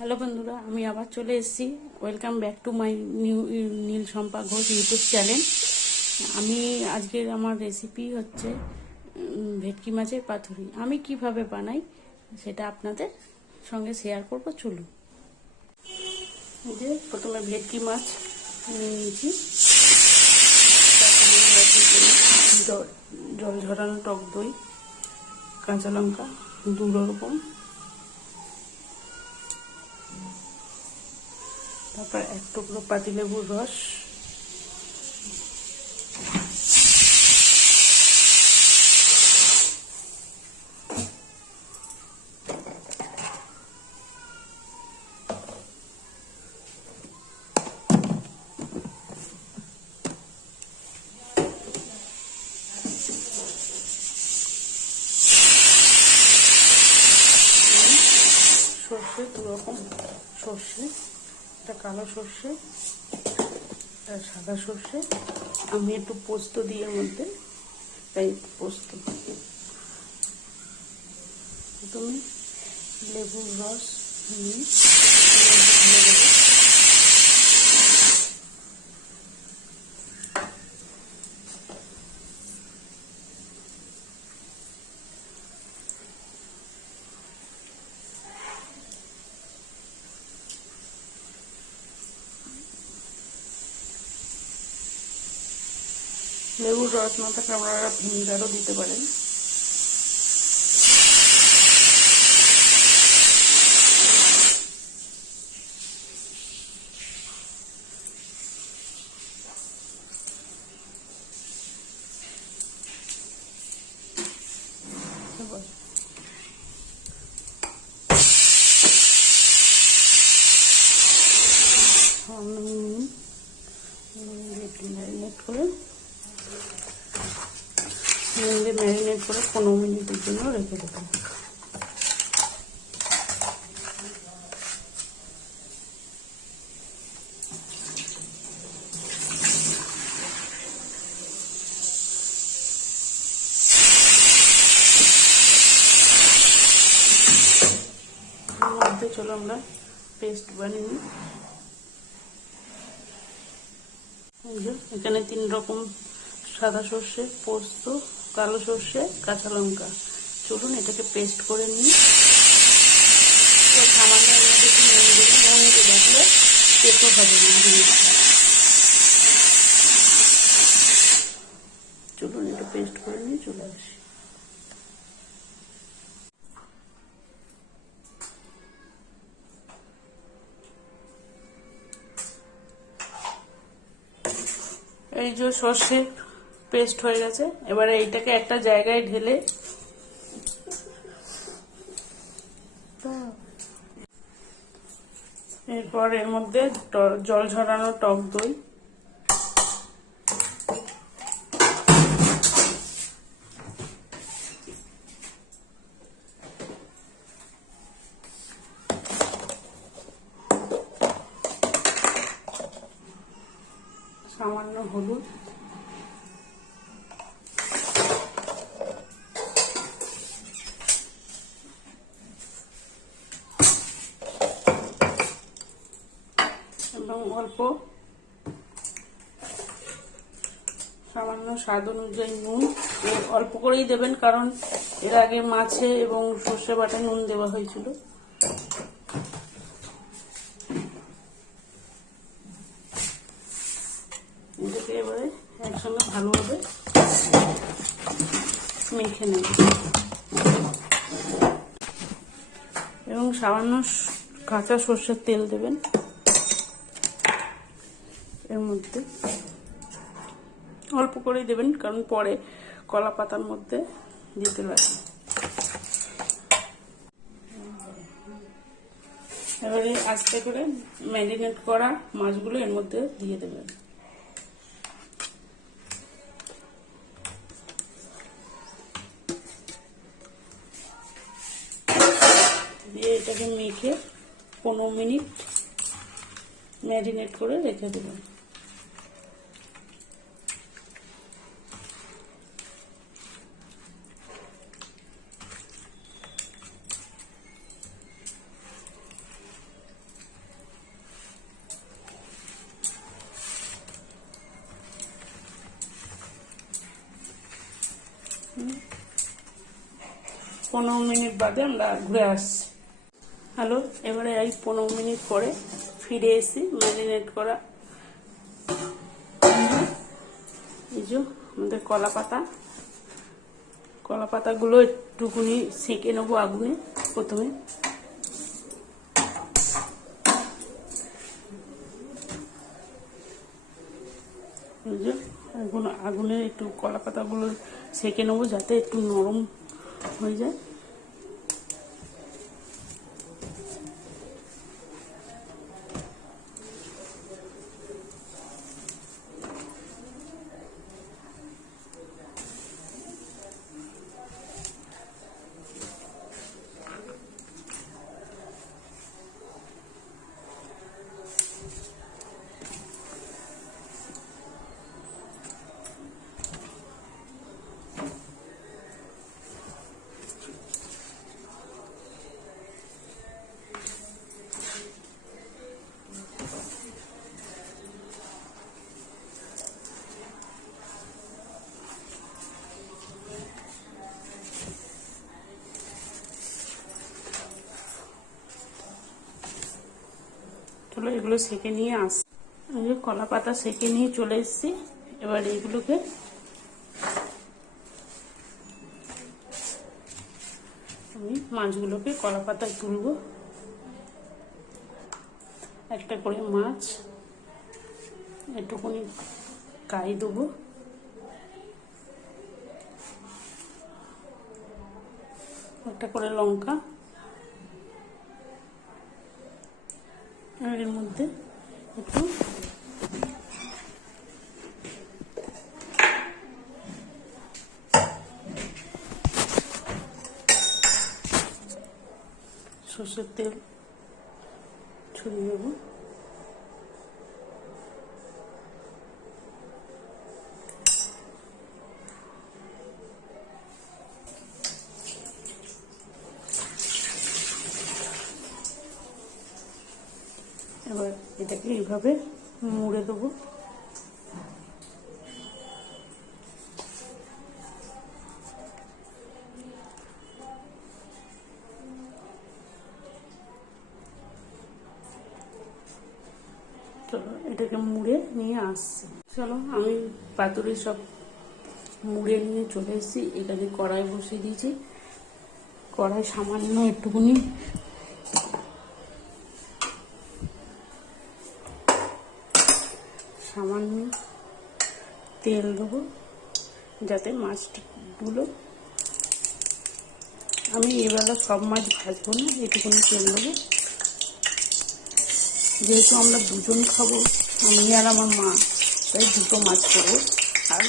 Hello বন্ধুরা, আমি আবার চলে এসেছি। Welcome back to my new Nil Shampa Ghosh YouTube channel. আমি আজকের আমার রেসিপি হচ্ছে ভেটকি মাছের পাতুরি। আমি কিভাবে বানাই সেটা আপনাদের সঙ্গে শেয়ার করব। চলুন। যে প্রথমে ভেটকি মাছ নিয়ে নিয়েছি, জল ঝরানো টক দই, কাঁচা লঙ্কা 2 রকম, তারপর 1 টুকরো পাতিলেবুর রস, সর্ষে 2 রকম সর্ষে, একটা কালো সর্ষে, একটা সাদা সর্ষে। আমি একটু পোস্ত দিই এর মধ্যে, তাই পোস্ত। তুমি লেবুর রস নিয়ে ঢেলে দেবো। লেবুর রস না থাকলে আপনারা ভিনিগারও দিতে পারেন। ম্যারিনেট করে 15 মিনিটের জন্য রেখে দেবো। চলো আমরা পেস্ট বানিয়ে নিই। এখানে 3 রকম সাদা সর্ষে, পোস্ত, কালো সর্ষে, কাঁচা লঙ্কা। চলুন এটাকে পেস্ট করে নিই। সামান্য একটু নুন দেবেন, নুন দিয়ে রাখলে পেস্ট হবে না জিনিসটা। চলুন এটা পেস্ট করে নিয়ে চলে আসি। এই যে সর্ষে পেস্ট হয়ে গেছে, এবারে এইটাকে একটা জায়গায় ঢেলে এরপর এর মধ্যে জল ঝরানো টক দই, সামান্য হলুদ, এবং অল্প সামান্য স্বাদ অনুযায়ী নুন। অল্প করেই দেবেন, কারণ এর আগে মাছে এবং সর্ষে বাটায় নুন দেওয়া হয়েছিল। এটাকে এবারে একসঙ্গে ভালোভাবে মেখে নেব এবং সামান্য কাঁচা সর্ষের তেল দেবেন এর মধ্যে। অল্প করেই দেবেন, কারণ পরে কলা পাতার মধ্যে দিতে লাগে। এবারে আস্তে করে ম্যারিনেট করা মাছগুলো এর মধ্যে দিয়ে দেবেন। দিয়ে এটাকে মেখে 15 মিনিট ম্যারিনেট করে রেখে দেবেন। 15 মিনিট বাদে আমরা ঘুরে আসছি। হ্যালো, এবারে এই 15 মিনিট পরে ফিরে এসেছি ম্যারিনেট করা। এই যে আমাদের কলা পাতাগুলো একটুকুনি সেঁকে নেবো আগুনে প্রথমে। এখন আগুনে একটু কলা পাতাগুলো সেঁকে নেবো যাতে একটু নরম হয়ে যায়। চলো এগুলো সেঁকে নিয়ে আসি। কলা পাতা সেঁকে নিয়ে চলে এসেছি। এবার এগুলোকে আমি মাছগুলোকে কলা পাতায় তুলবো। একটা করে মাছ, একটুখানি কাই দেবো, একটা করে লঙ্কা, এর মধ্যে একটু সরষের তেল ছড়িয়ে দেবো। এবার এটাকে এইভাবে মুড়ে দেবো। চলো এটাকে মুড়ে নিয়ে আসছি। চলো আমি পাতুরি সব মুড়ে নিয়ে চলে এসেছি। এখানে কড়াই বসিয়ে দিয়েছি। কড়াই সামান্য একটুখানি তেল দেবো যাতে মাছগুলো, আমি এবেলা সব মাছ ভাজবো না, একটুখানি তেল দেবো। যেহেতু আমরা দুজন খাবো, আমি আর আমার মা, তাই দুটো মাছ করবো। আর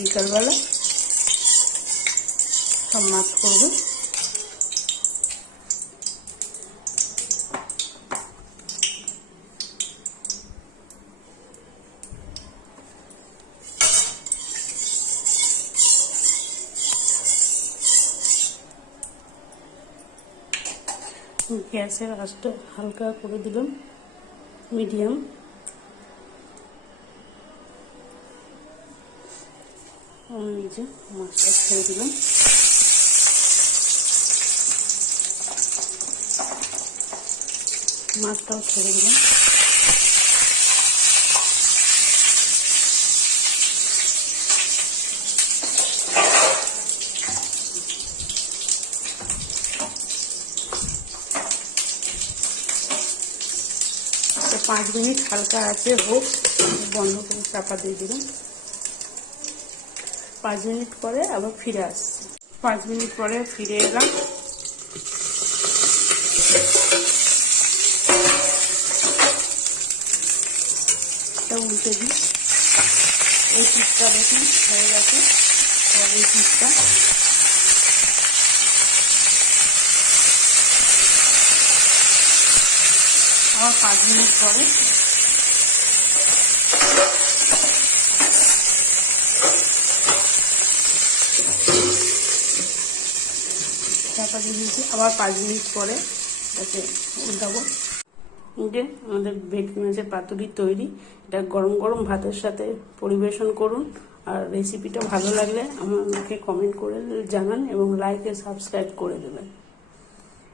বিকালবেলা সব মাছ করবো। গ্যাসের আঁচটা হালকা করে দিলাম, মিডিয়াম। আমি যে মাছটা ছেড়ে দিলাম। মাছটাও ছেড়ে দিলাম। তো 5 মিনিট হালকা আছে হোক, বন্ধ করে চাপা দিয়ে দিলাম। 5 মিনিট পরে আবার ফিরে আসছি। 5 মিনিট পরে ফিরে এলাম। উল্টে দিই। এই পিসটা দেখুন হয়ে গেছে। এই পিসটা আবার 5 মিনিট পরে চাপা দিয়ে দিয়েছি। আবার 5 মিনিট পরে এটাকে উল্টাবো। যে আমাদের ভেটকি মাছের পাতুরি তৈরি। এটা গরম গরম ভাতের সাথে পরিবেশন করুন আর রেসিপিটা ভালো লাগলে আমাকে কমেন্ট করে জানান এবং লাইক ও সাবস্ক্রাইব করে দেবেন।